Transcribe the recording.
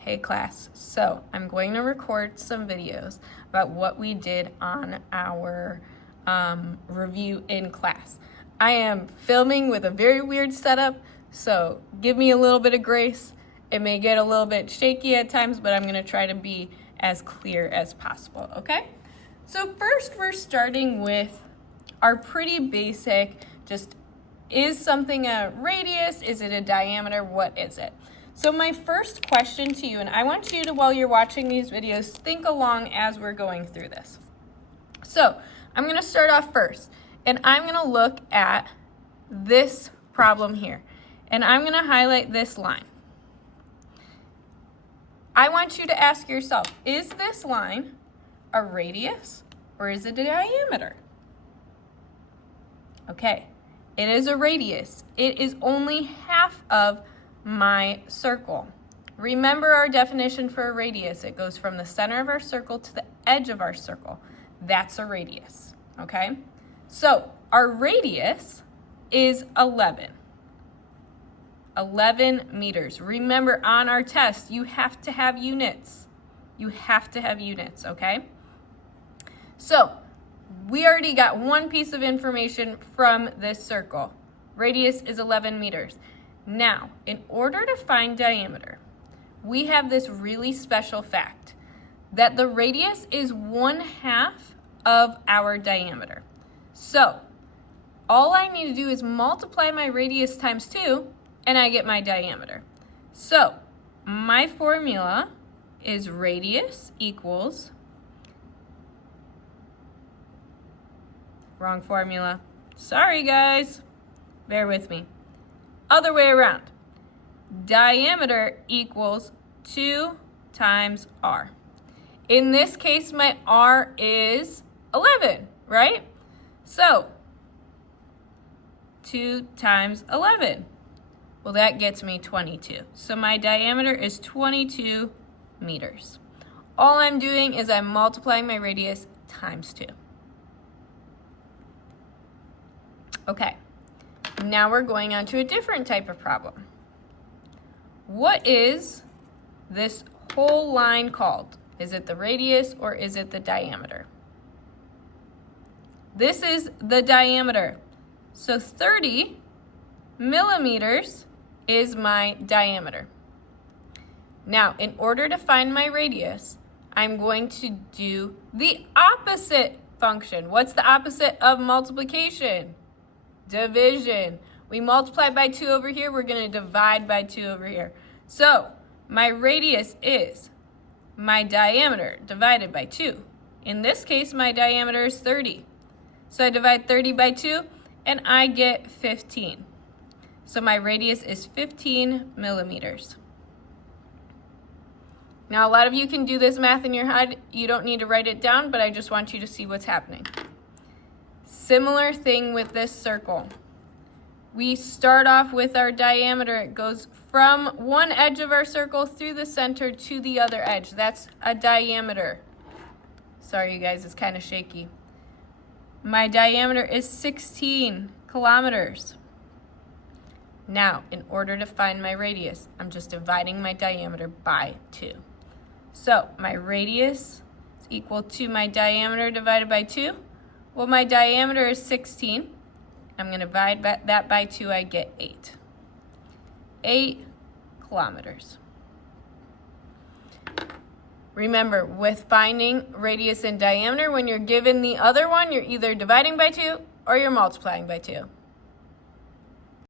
Hey class, so I'm going to record some videos about what we did on our review in class. I am filming with a very weird setup, so give me a little bit of grace. It may get a little bit shaky at times, but I'm going to try to be as clear as possible, okay? So first we're starting with our pretty basic, just is something a radius? Is it a diameter? What is it? So my first question to you, and I want you to, while you're watching these videos, think along as we're going through this. So I'm going to start off first, and I'm going to look at this problem here, and I'm going to highlight this line. I want you to ask yourself, is this line a radius or is it a diameter? Okay, it is a radius. It is only half of my circle. Remember our definition for a radius. It goes from the center of our circle to the edge of our circle. That's a radius, okay? So our radius is 11 meters. Remember, on our test, you have to have units. You have to have units, okay? So we already got one piece of information from this circle. Radius is 11 meters. Now, in order to find diameter, we have this really special fact that the radius is 1/2 of our diameter. So all I need to do is multiply my radius times 2 and I get my diameter. So my formula is radius equals, wrong formula. Sorry guys, bear with me. Other way around. Diameter equals 2 times r. In this case, my r is 11, right? So 2 times 11. Well, that gets me 22. So my diameter is 22 meters. All I'm doing is I'm multiplying my radius times 2. Okay. Now we're going on to a different type of problem. What is this whole line called? Is it the radius or is it the diameter? This is the diameter. So 30 millimeters is my diameter. Now, in order to find my radius, I'm going to do the opposite function. What's the opposite of multiplication? Division. We multiply by 2 over here, we're going to divide by 2 over here. So my radius is my diameter divided by 2. In this case, my diameter is 30. So I divide 30 by 2 and I get 15. So my radius is 15 millimeters. Now a lot of you can do this math in your head. You don't need to write it down, but I just want you to see what's happening. Similar thing with this circle. We start off with our diameter. It goes from one edge of our circle through the center to the other edge. That's a diameter. Sorry, you guys, it's kind of shaky. My diameter is 16 kilometers. Now, in order to find my radius, I'm just dividing my diameter by 2. So my radius is equal to my diameter divided by 2. Well, my diameter is 16. I'm going to divide that by 2. I get 8. 8 kilometers. Remember, with finding radius and diameter, when you're given the other one, you're either dividing by 2 or you're multiplying by 2.